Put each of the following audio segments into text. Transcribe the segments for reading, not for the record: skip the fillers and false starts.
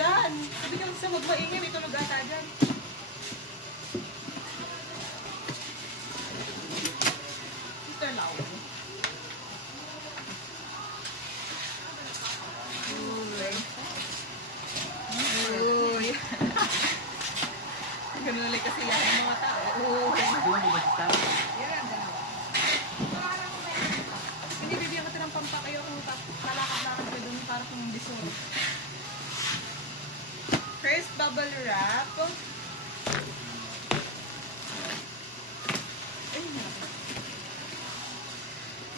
dyan. Sabi niyo sa magmaingay, may tulog ata dyan. Ito lang. Uy. Ganun ulit kasi yan ang mga tao. Uy. Yan, dalawa. Hindi, bibigyan ka ng pampakayo kung lalakad-lakad ka doon para kung bisor. First bubble wrap.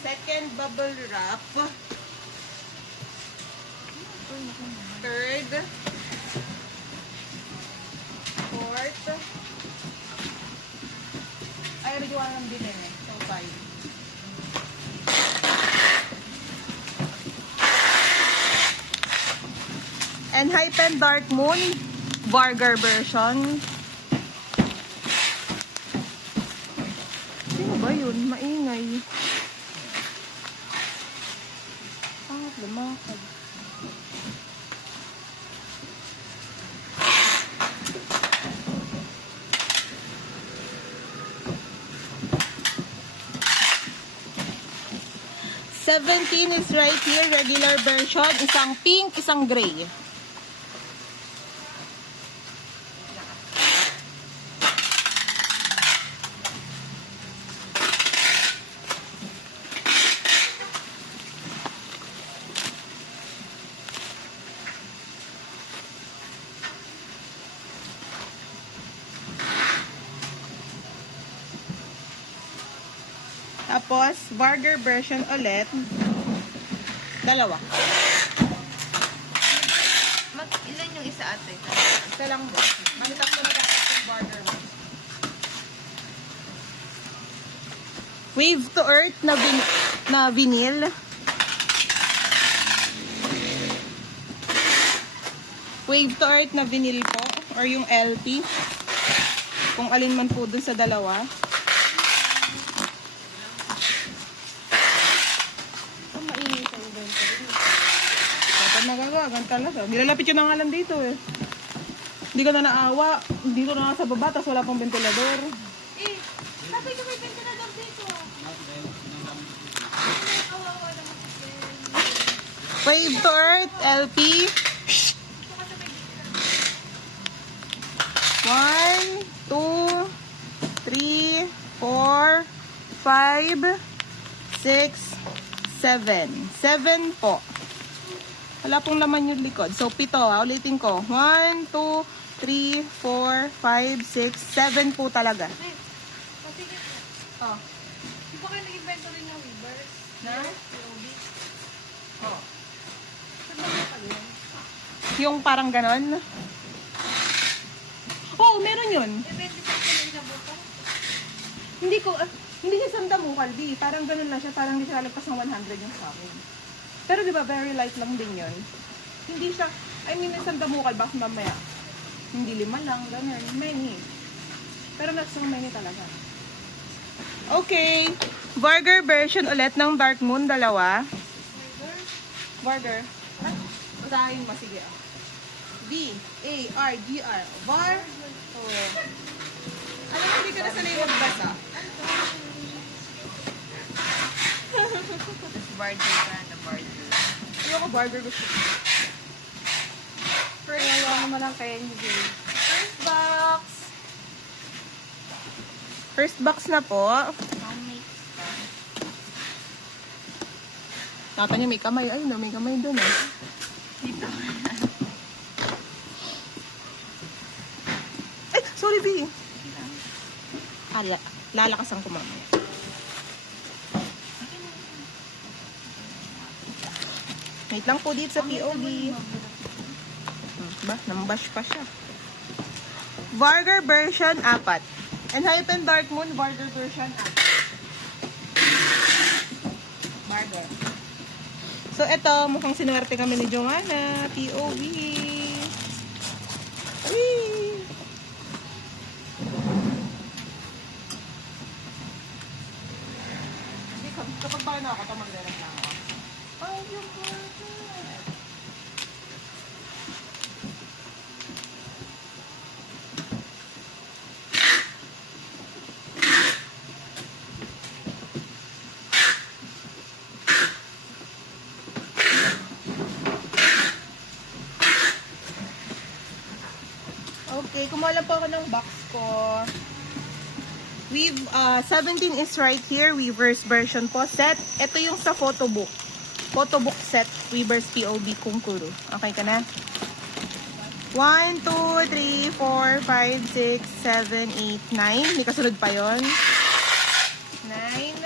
Second bubble wrap. Third. Fourth. Ay, nagawa ng bilhin eh. So, 5. And Hypen Dark Moon, Vargar version. Sino ba yun? Maingay. Lumakad. $17 is right here, regular version. Isang pink, isang gray. Tapos, Vargar version ulit. Dalawa. Ilan yung isa ate? Isa lang ba? Manitak ko na dapat yung Vargar version. Wave to Earth na vinyl. Wave to Earth na vinyl po. Or yung LP. Kung alin man po dun sa dalawa. Nagagagan talaga. Nilalapit yun ang alam dito eh. Hindi ka na naawa. Dito na sa baba, tapos wala pang ventilador. Eh, sabi ko may ventilador dito. Wave to Earth, LP. 1, 2, 3, 4, 5, 6, 7. 7 po. Wala pong laman yung likod. So, 7 ha. Ulitin ko. 1, 2, 3, 4, 5, 6, 7 po talaga. Oh. Di ba kayo nag-inventory ng Weavers? Na? POV? Oh. Saan ba ka yun? Yung parang ganon. Oh, meron yun. Eh, 25 ka na inabutan? Hindi ko, hindi siya sandamukal, di. Parang ganon lang siya. Parang hindi siya lalagpas ng 100 yung sa akin. Pero di ba very light lang din yun. Hindi siya, I mean, isang damukal, baka mamaya. Hindi 5 lang, gano'n. Many. Pero not so many talaga. Okay. Vargar version ulit ng Dark Moon, dalawa. Vargar. Usahin mo, sige. V-A-R-G-R. Var. Oh. Alam mo, hindi ka na sanay magbasa. Barger ka na barger. Ayoko Vargar gusto. First box. Naman ang kaya niyo, Jay. First box. First box na po. Makes ka. Tata niya may kamay. Ayun na, may kamay doon eh. Dito. Ay, sorry B. Lalakasan ko mamaya. Wait lang po dito sa POV. Ba, nambash pa siya. Vargar version 4. And Hypen Dark Moon, Vargar version 4. Vargar. So, ito, mukhang sinuwerte kami ni Joanna. POV. Whee! Kapag ba na ako, ito magre-rent lang ako. Ay, yung burger. Okay, kumuha lang po ako ng box ko. Weave, 17 is right here. Weaver's version po. Set. Ito yung sa photobook. Photobook set. Weaver's POB Kungkuru. Okay ka na? 1, 2, 3, 4, 5, 6, 7, 8, 9. May kasunod pa yon. 9.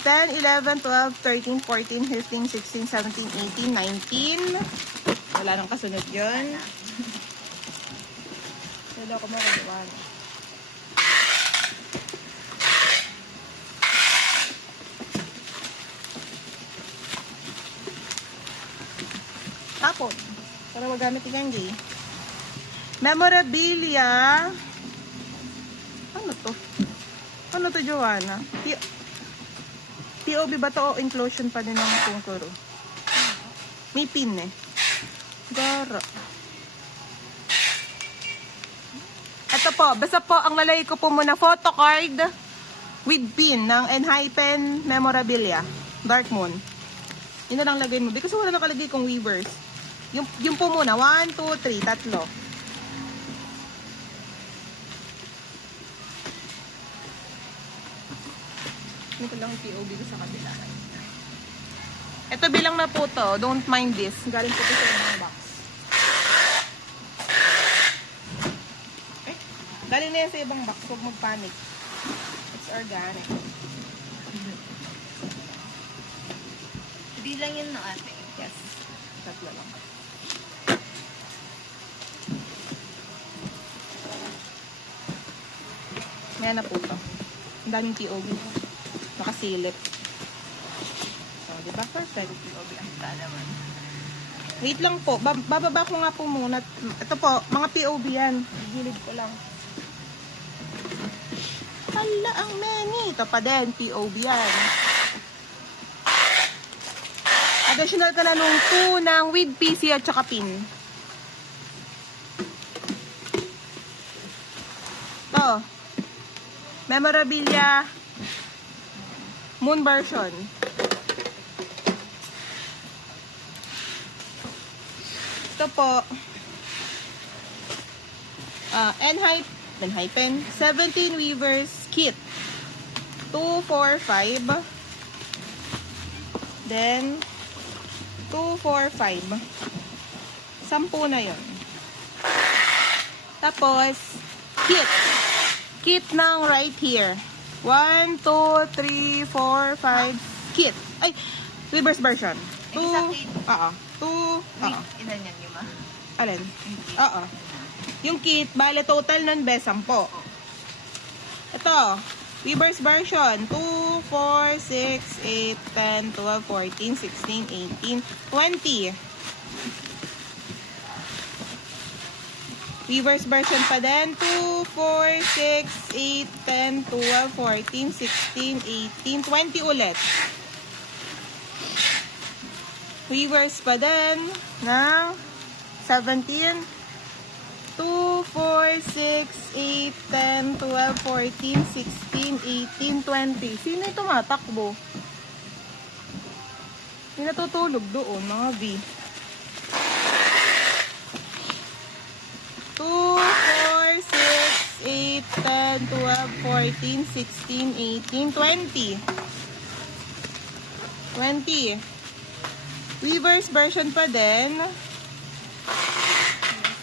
10, 11, 12, 13, 14, 15, 16, 17, 18, 19. Wala nang kasunod yun. Wala ko makagawa. Tapos, para magamit ni Kenji. Memorabilia. Ano to? Ano to, Joanna? POB ba to o inclusion pa din ng Kungkuru? May pin eh. Gara. Ito po, basta po ang lalagay ko po muna photo card with pin ng Enhypen Memorabilia. Dark Moon. Yun na lang lagay mo. Kasi wala nakalagay kong Weavers. Yung po muna. 1, 2, 3. Tatlo. Ito lang yung POB ko sa kabila. Ito bilang na po to. Don't mind this. Galing po ito sa mga box. Galing na yan sa ibang box. Huwag mag-panic. It's organic. Hindi lang yun no ate. Yes. Tatlo lang. May na po to. Ang daming POB. Nakasilip. So, diba? Perfect. POB ang naman. Wait lang po. Bababa ko nga po muna. Ito po, mga POB yan. Gilid ko lang. Hala, ang many. Ito pa din, POB yan. Additional ka na nung 2 ng with PC at saka pin. Ito. Memorabilia Moon version. Ito po. Enhypen 17 Weavers Kit. 2, 4, 5. Then 2, 4, 5. 10 na yon. Tapos kit. Kit ng right here. 1, 2, 3, 4, 5. Kit. Ay, Weaver's version. 2. Isa kit. Oo. 2. Wait, Oo. ilan yan yung ma? Alin? Oo. Yung kit, bale total nun be 10. Ito, Weaver's version. 2, 4, 6, 8, 10, 12, 14, 16, 18, 20. Weaver's version pa din. 2, 4, 6, 8, 10, 12, 14, 16, 18, 20 ulit. Weaver's pa din na 17. 2, 4, 6, 8, 10, 12, 14, 16, 18, 20. Sino yung tumatakbo? Yung natutulog doon, mga V. 2, 4, 6, 8, 10, 12, 14, 16, 18, 20. 20. Weaver's version pa din.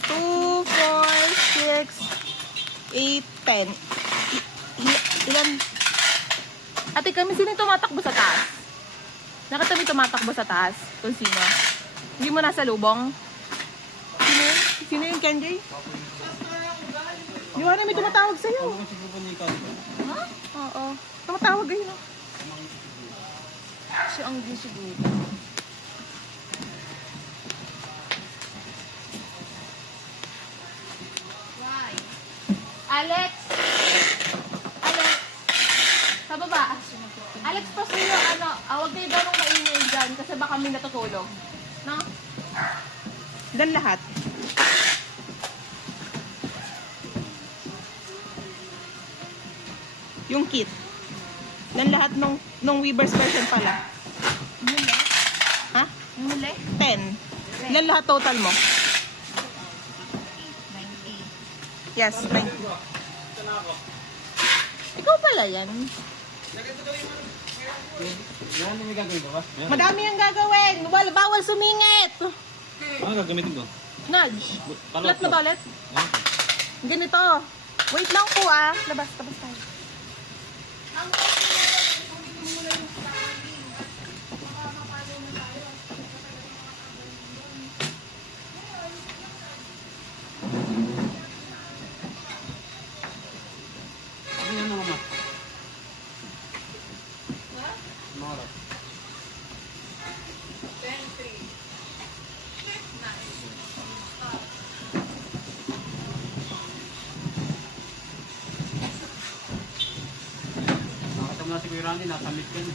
2, 4, 6, 8, 10. Ilan? Ate, kami sino yung tumatakbo sa taas? Nakita mo yung tumatakbo sa taas? Kung sino? Hindi mo nasa lubong? Sino yun? Sino yung Kenji? Yung ano may tumatawag sa'yo. Ha? Oo. Tumatawag ayun. Si Anggi siguro. Why? Alex! Alex! Sa baba. Alex, pasuyo, huwag kayo ganong maingay dyan kasi baka may natutulog. No? Dan lahat. Yung kit. Yan lahat nung Weaver's version pala. Muli. Ha? Muli? 10. Yan lahat total mo? 98. Yes, 20. Ikaw pala yan. Yan yung may gagawin ko ba? Yan. Madami yung gagawin. Bawal sumingit. Ano gagamitin ko? Nudge. Palot Ulit na ba ulit? Yan. Ganito. Wait lang po ah. Labas tayo. Ano yan naman, ma? Mga oras. Nakita mo na si Kuya Randy, nasa mid ka na.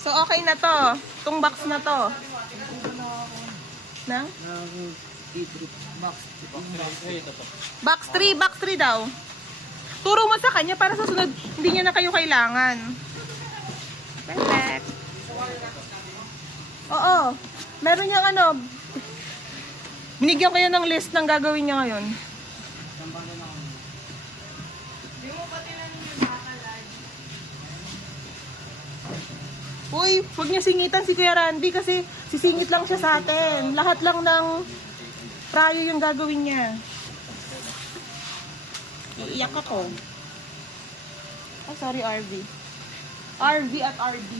So, okay na to. Itong box na to. Na? Box 3 daw. Turo mo sa kanya para sa sunod, hindi niya na kayo kailangan. Perfect. Oo. Meron niyang ano, binigyan kayo ng list ng gagawin niya ngayon. Uy, huwag niya singitan si Kuya Randy kasi sisingit lang siya sa atin. Lahat lang ng prayo yung gagawin niya. Iiyak ako. Oh, sorry, RV. RV at RV.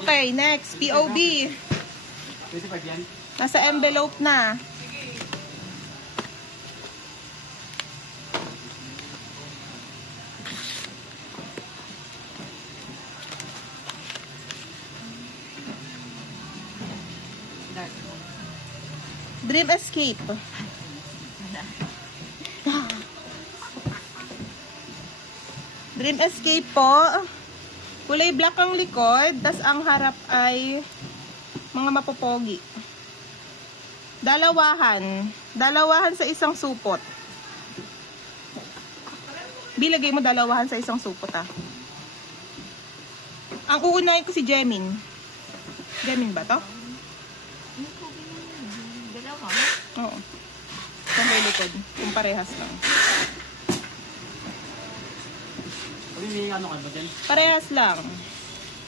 Okay, next. POB. 25 yan. Nasa envelope na. Dream Escape. Dream Escape po. Kulay black ang likod, tas ang harap ay mga mapopogi. Dalawahan. Dalawahan sa isang supot. Bilagay mo dalawahan sa isang supot ah. Ang uunahin ko si Jemin. Jemin ba to? Dalawa. Oo. Sa may likod. Kung parehas lang. Sabi may ano ka ba dyan? Parehas lang.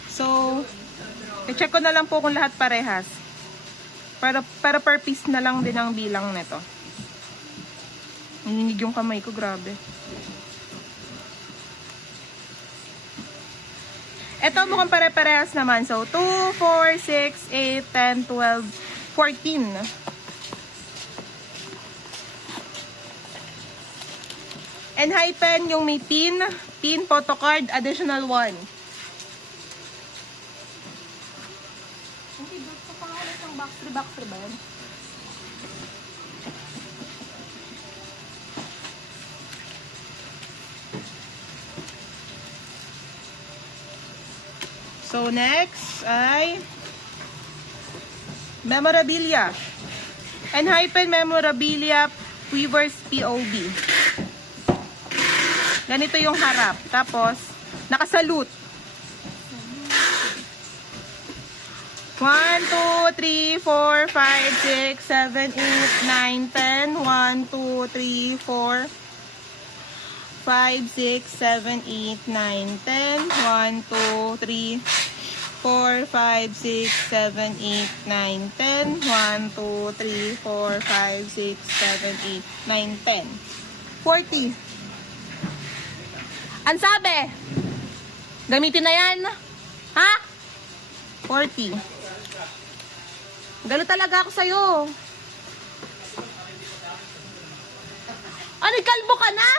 So, i-check ko na lang po kung lahat parehas. Para per piece na lang din ang bilang nito. Naninig yung kamay ko, grabe. Ito mukhang pare-parehas naman. So, 2, 4, 6, 8, 10, 12, 14. And hypen yung may pin, photocard, additional 1. Hindi, doon sa pangalan ng box 3 ba yan? So, next ay memorabilia. And hypen memorabilia Weavers POB. Ganito yung harap. Tapos, nakasalute. 1, 2, 3, 4, 5, 6, 7, 8, 9, 10. 1, 2, 3, 4, 5, 6, 7, 8, 9, 10. 1, 2, 3, 4, 5, 6, 7, 8, 9, 10. 1, 2, 3, 4, 5, 6, 7, 8, 9, 10. 40. Ang sabi? Gamitin na yan. Ha? 40. Galit talaga ako sa'yo. Ano, kalbo ka na?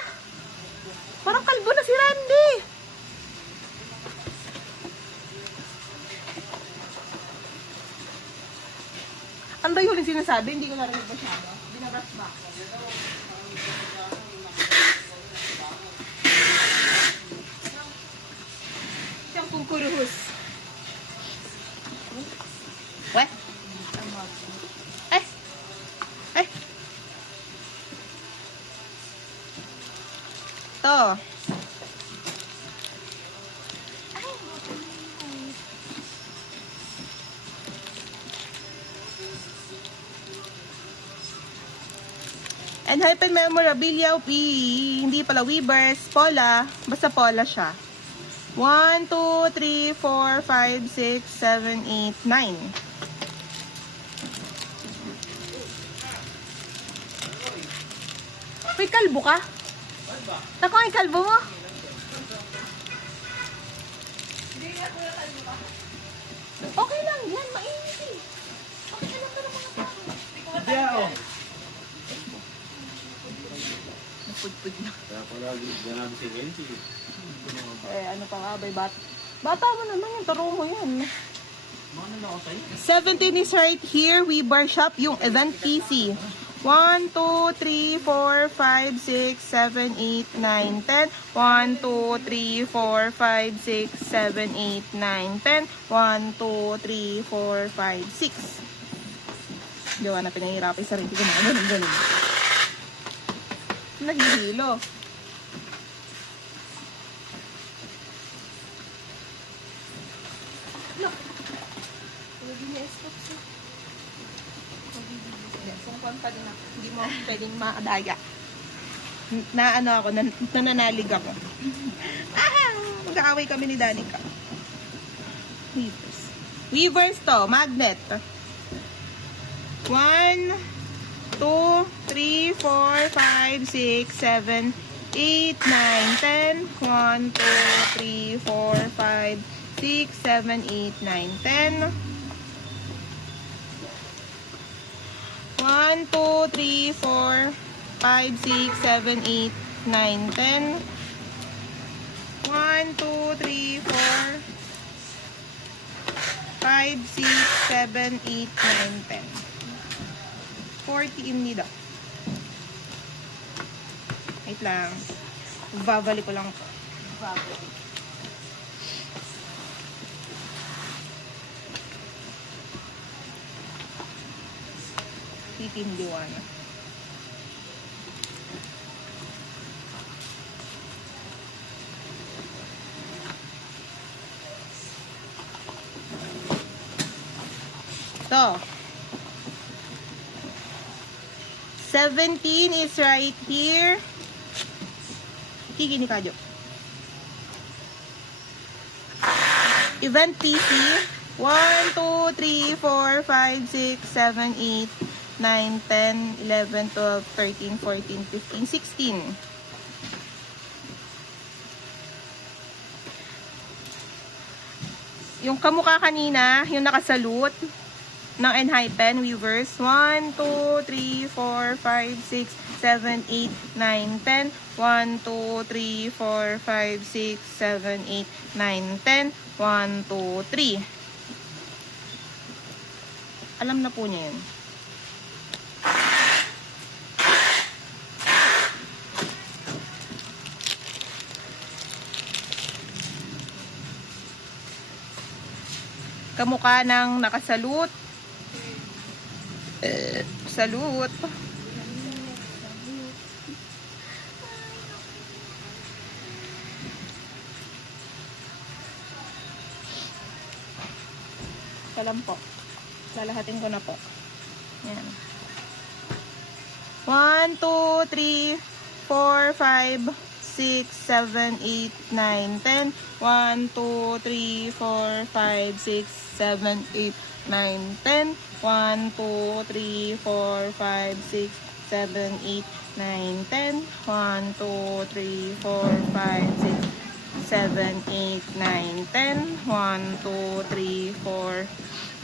Parang kalbo na si Randy. Ang dayo ulit sinasabi, hindi ko narinig masyado. Binabrush ba? Siyang kukuruhus. What? Eh? Eh? To. And hypen memorabilia, hindi pala Weavers, Pola, basta Pola siya. 1, 2, 3, 4, 5, 6, 7, 8, 9. May kalbo ka? Ako ang kalbo mo? Okay lang yan, mainit eh. Okay lang ka ng mga tao. Diyaw. Napudpud na. Kaya pala ganabi si Wendy. Eh, ano pa nga, bata mo naman yung taro mo yan. Ano na ako sa'yo? 17 is right here, Weaver Shop, yung event PC. 1, 2, 3, 4, 5, 6, 7, 8, 9, 10. 1, 2, 3, 4, 5, 6, 7, 8, 9, 10. 1, 2, 3, 4, 5, 6. Gawa na pinahirapan yung sarili ko mga ganun. Nahihilo. Hindi mo pwedeng makadaya. Na ano ako, nananalig ako. Mag-aaway kami ni Danica. Weavers. Weavers to, magnet. 1, 2, 3, 4, 5, 6, 7, 8, 9, 10. 1, 2, 3, 4, 5, 6, 7, 8, 9, 10. 1, 2, 3, 4, 5, 6, 7, 8, 9, 10. 1, 2, 3, 4, 5, 6, 7, 8, 9, 10. 40 in need. Wait lang. Babali ko lang po. Babali. Titindiwan. So, 17 is right here. Kikini kadyo. Event PC. 1, 2, 3, 4, 5, 6, 7, 8, 9, 10, 11, 12, 13, 14, 15, 16. Yung kamukha kanina, yung nakasalute ng Enhypen Weavers. 1, 2, 3, 4, 5, 6, 7, 8, 9, 10. 1, 2, 3, 4, 5, 6, 7, 8, 9, 10. 1, 2, 3. Alam na po niya yun. Kamukha ng nakasalute. Salute. Salam po. Lalahatin ko na po. Yan. 1, 2, 3, 4, 5, 6, 7, 8, 9, 10. 1, 2, 3, 4, 5, 6, 7, 8, 9, 10. 1, 2, 3, 4, 5, 6, 7, 8, 9, 10. 1, 2, 3, 4, 5, 6, 7, 8, 9, 10. 1, 2, 3, 4,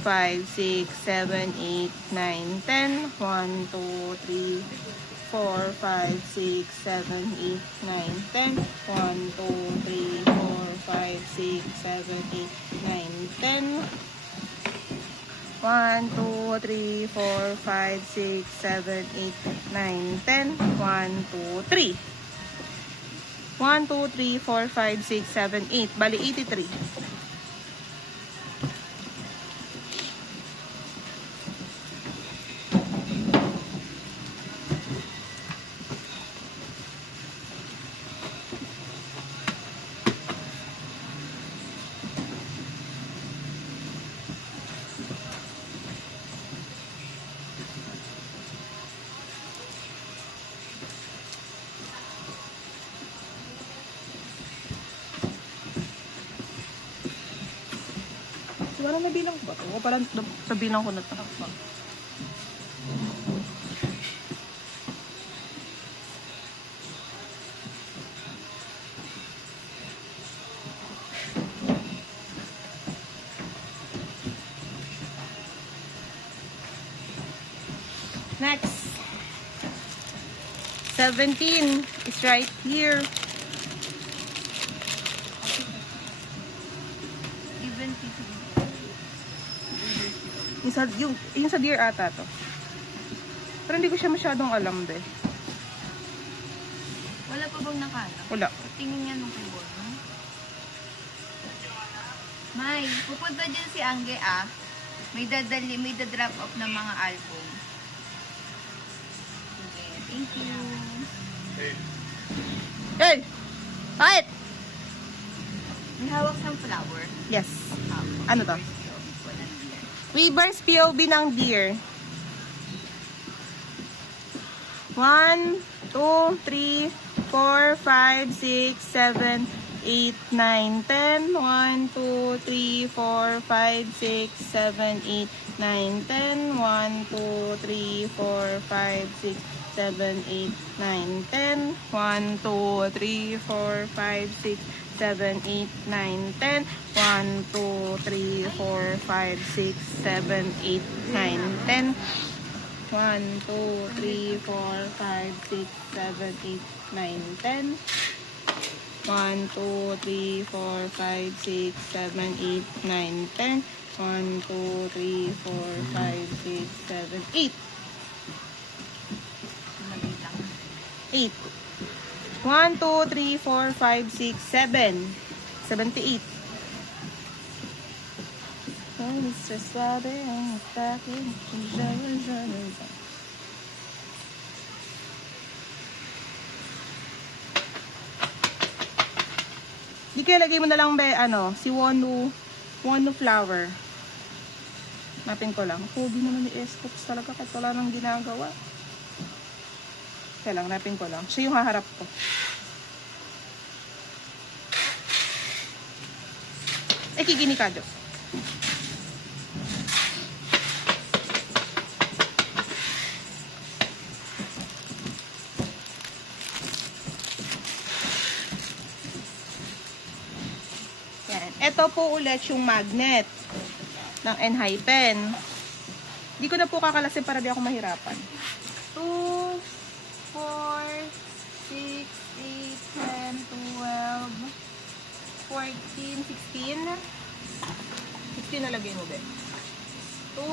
5, 6, 7, 8, 9, 10. 1, 2, 3, 4, 5, 6, 7, 8, 9, 10. 1, 2, 3, 4, 5, 6, 7, 8, 9, 10. 1, 2, 3, 4, 5, 6, 7, 8, 9, 10. 1, 2, 3. 1, 2, 3, 4, 5, 6, 7, 8. Bali, 83. Siguro nabilang ko ba ito? O parang nabilang ko na ito. Next. 17 is right here. Even Yung sa deer ata to. Pero hindi ko siya masyadong alam be. wala pa bang nakala? Wala. Tingin nga nung keyboard, no? May, pupunta dyan si Angge, ah. May drop off ng mga album. Okay, thank you. Hey! Right! May hawak ng flower. Yes. Ah, Ano to? walang deer. Weaver's POV ng deer. 1, 2, 3, 4, 5, 6, 7, 8, 9, 10. 1, 2, 3, 4, 5, 6, 7, 8, 9, 10. 1, 2, 3, 4, 5, 6, 7, 8, 9, 10. 1, 2, 3, 4, 5, 6, 7, 8, 9, 10. 1, 2, 3, 4, 5, 6, 7, 8, 9, 10. 1, 2, 3, 4, 5, 6, 7, 8, 9, 10. 1, 2, 3, 4, 5, 6, 7, 8, 9, 10. 1, 2, 3, 4, 5, 6, 7, 8. Mali lang. 8. 1, 2, 3, 4, 5, 6, 7. 78. Oh, Mr. Suave, I'm back in. Di kaya lagay mo na lang be, ano, si Wonu flower. Napin ko lang. Pogi naman ni Escops talaga kahit wala nang ginagawa. Kaya lang, napin ko lang. Siya yung haharap ko. Kikinikado. Yan. Ito po ulit yung magnet ng Enhypen. Hindi ko na po kakalasin para di ako mahirapan. 2, 4, 6, 8, 10, 12, 14, 16. 16 na lagay mo, be. 2,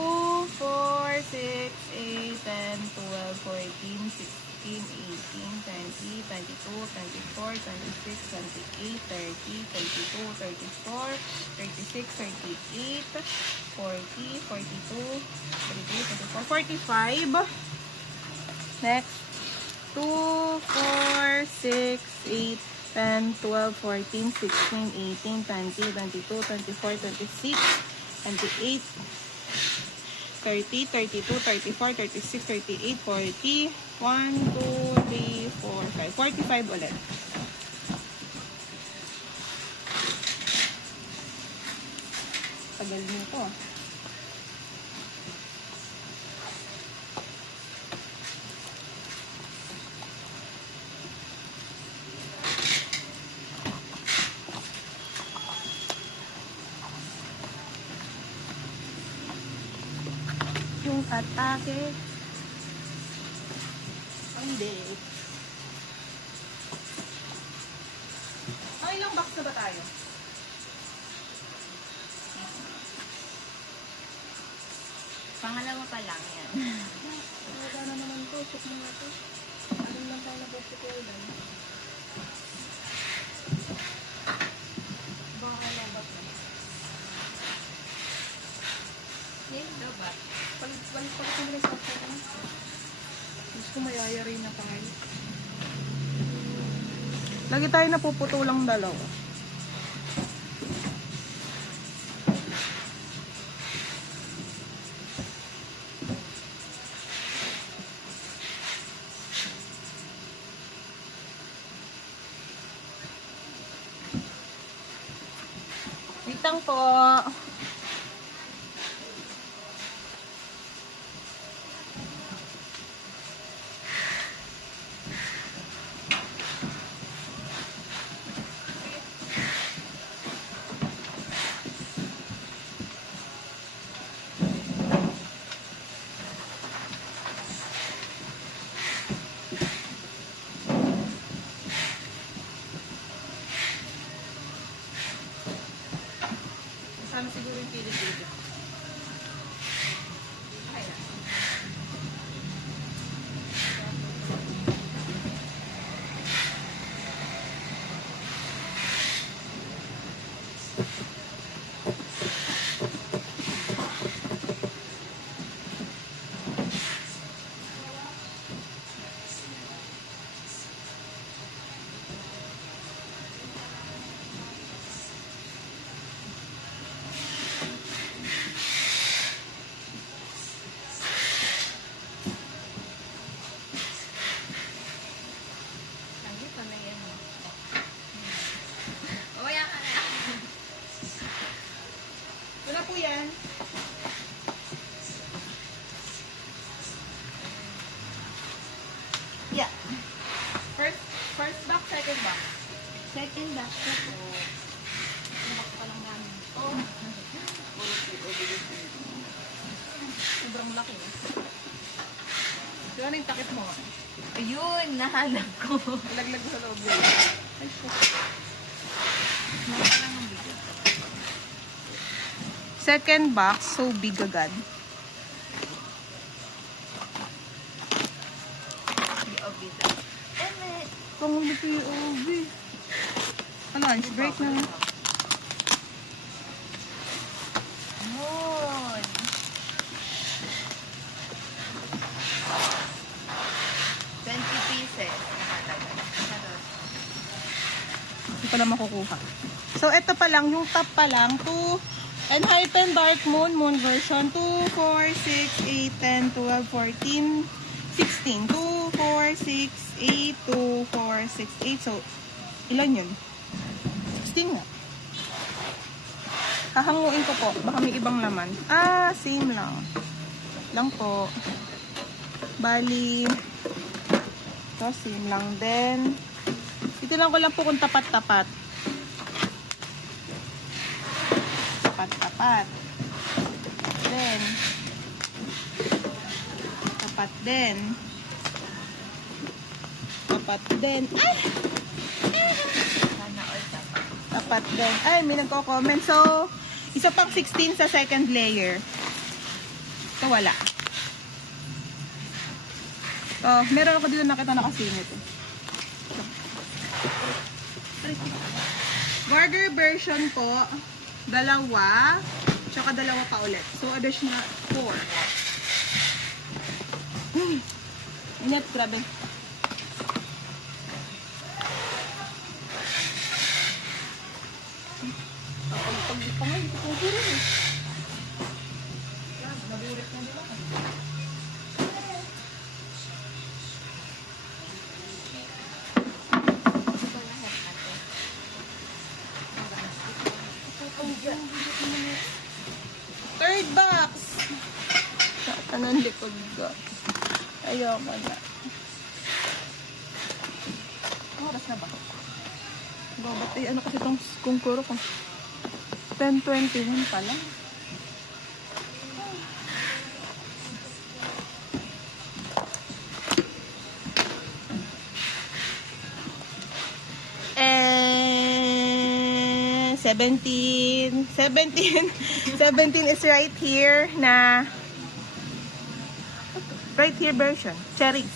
4, 6, 8, 10, 12, 14, 16, 18, 20, 22, 24, 26, 28, 30, 32, 34, 36, 38, 40, 42, 43, 44, 45. Next. 2, 4, 6, 8, 10, 12, 14, 16, 18, 20, 22, 24, 26, 28, 30, 32, 34, 36, 38, 40, 1, 2, 3, 4, 5. 45 ulit. Tagal nito. atake. Hindi. Ilang box na ba tayo? Pangalawa pa lang yan. Wala na naman to. Check mo na to. Alam lang tayo na box ko ulan. Baka kalabat na. Yes, dapat. Palit ko nila sa akin. Gusto ko mayayari na tayo. Lagi tayo napuputulang dalawa. Witang po. Sana siguro yung pilit dito. Okay na. Lagi pa na yan. Mamaya ka na. Wala po yan. Yeah. First box, second box. Second box na po. Box pa lang namin. Oh. Sobrang laki. Diba na yung takip mo? Ayun, nahanap ko. Laglag ko sa loob yun. Ay, shit. Naka lang ang bigat. Second box, so big agad. Hindi obvious. Emmett! Kung hindi ko yung OB. Lunch break na. Moon! 20 pieces. Nakatagal. Charot. Hindi ko na makukuha. So, ito pa lang, yung top pa lang, 2, Enhypen Dark Moon, Moon version, 2, 4, 6, 8, 10, 12, 14, 16, 2, 4, 6, 8, 2, 4, 6, 8. So, ilan yun? 16 nga. Hahanguin ko po, baka may ibang laman. Ah, same lang. Lang po. Bali, ito, same lang din. Titinan ko lang po kung tapat-tapat. Tapat-tapat. Then, tapat din. Tapat din. Ay! Sana all tapat. Tapat din. Ay, may nagko-comment. So, isa pang 16 sa second layer. Ito wala. So, meron ako dito nakita nakasingit. Burger version po, dalawa, tsaka dalawa pa ulit. So, additional 4. Init, grabe. Pag pa nga, hindi ko puro eh. Yan, naburit na nila. Third box. Anong likod ko? Ayoko na. Oras na ba? Babat eh, ano kasi itong kungkuro ko? 10:21 pa lang. 17. 17 is right here na right here version. Cherries.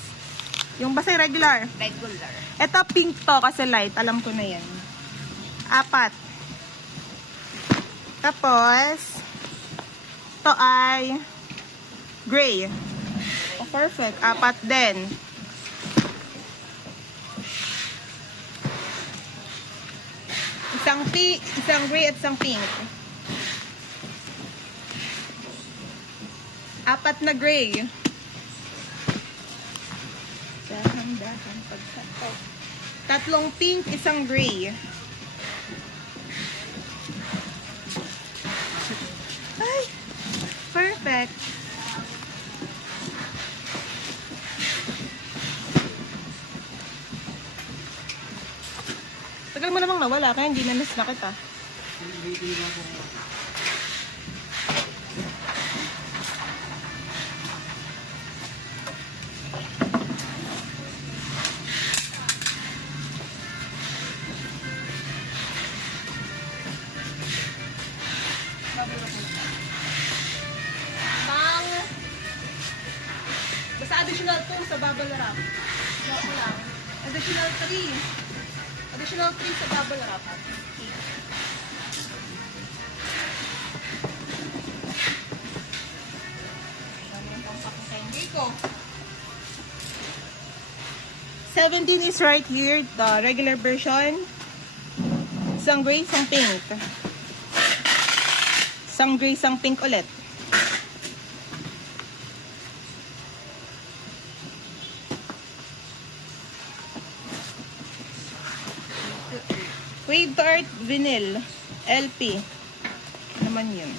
Yung basta yung regular. Regular. Ito pink to kasi light. Alam ko na yan. 4. Tapos, ito ay gray. Oh, perfect. 4 din. Isang pink, isang gray at isang pink. 4 na gray. Dahan-dahan pagsato. 3 pink, isang gray. Ay, perfect. Tagal mo namang nawala, kaya hindi na-miss na kita. Basta additional 2 sa bubble wrap. Joke lang. Additional 3. Additional 3 sa bubble wrap. Ko. 17 is right here, the regular version. Isang gray, isang pink. Isang gray, isang pink ulit. Wave to Art Vinyl LP. Ano naman yun?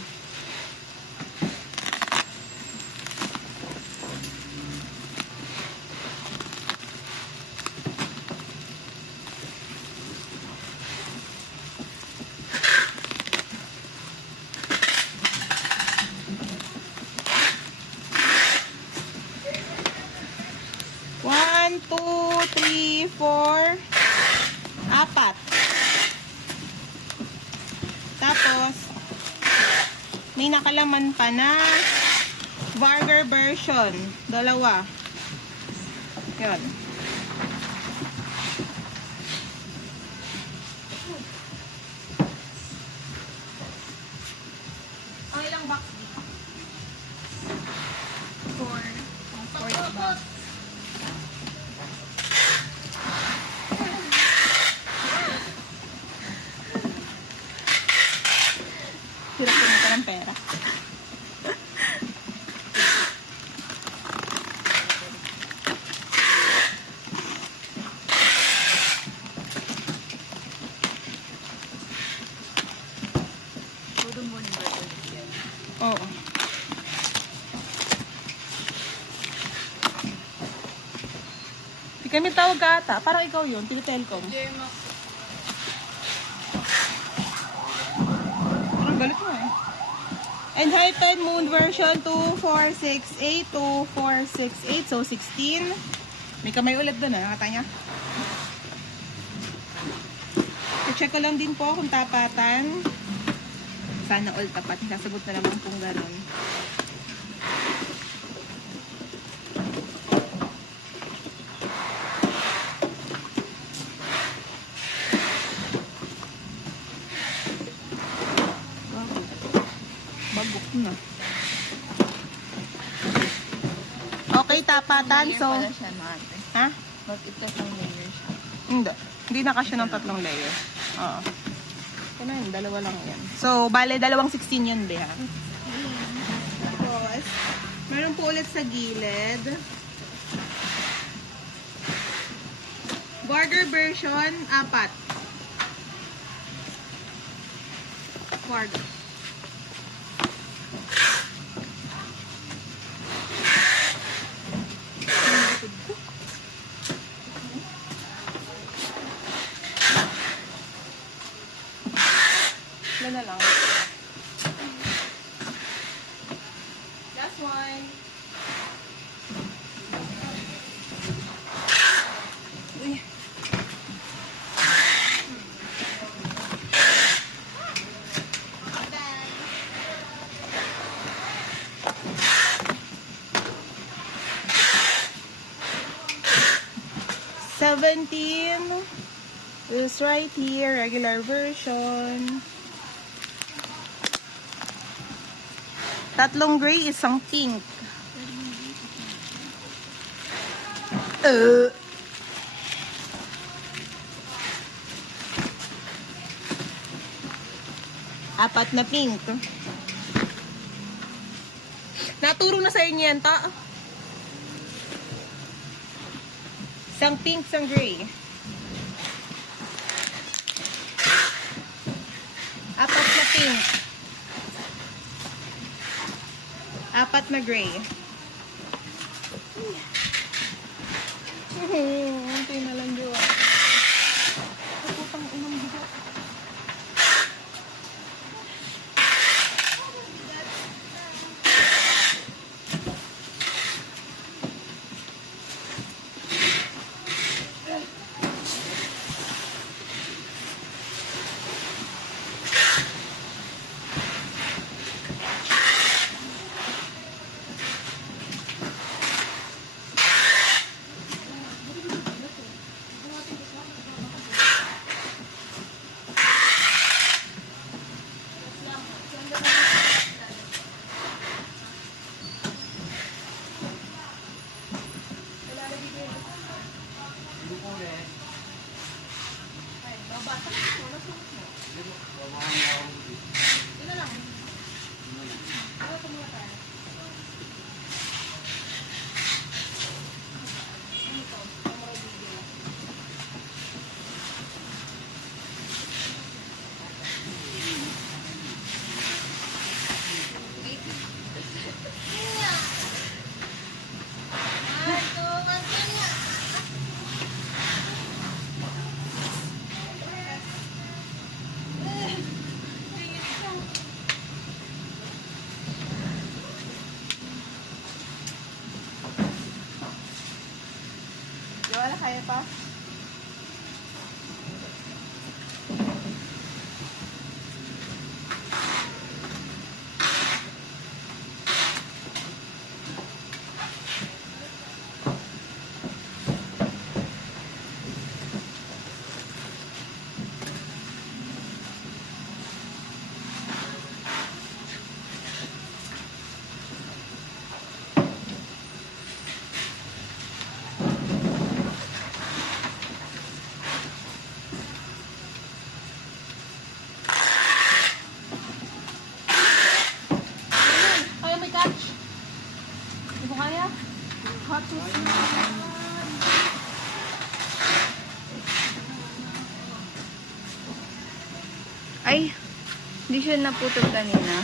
One, two, three, 4. 4. Tapos, may nakalaman pa na Vargar version. 2. Yun. Ang ilang box dito? 4. 4 box. Hirap kumita ng pera. Oo. Di kami tawag ka ata. Parang ikaw yun. Tili-telcom. Parang galit mo eh. And High Tide Moon version 2468. 2468. So 16. May kamay ulit doon ah. Nakata niya. I-check ko lang din po kung tapatan. Sana all tapat. Sasagot na naman kung gano'n. Bagok na. Okay, tapatan. So, Pala siya, no, ate. ha? Bakit ito ang layer siya? Hindi. Hindi na kasya ng 3 layer. Oo. Kaya yun, 2 lang yan. So, bale, 216 yun, be, ha? Tapos, meron po ulit sa gilid. Border version, 4. Border. Ilan na lang. Last one. Uy. This right here, regular version. Tatlong gray, isang pink. Apat na pink. Naturo na sa inyo yan, ta? Isang pink, isang gray. Apat na pink. Apat na gray. Antay na lang doon. Putang inang bigat. Wala, kaya pa? Kaya may catch. Hindi mo kaya? Hot sauce. Ay, hindi siya naputol kanina.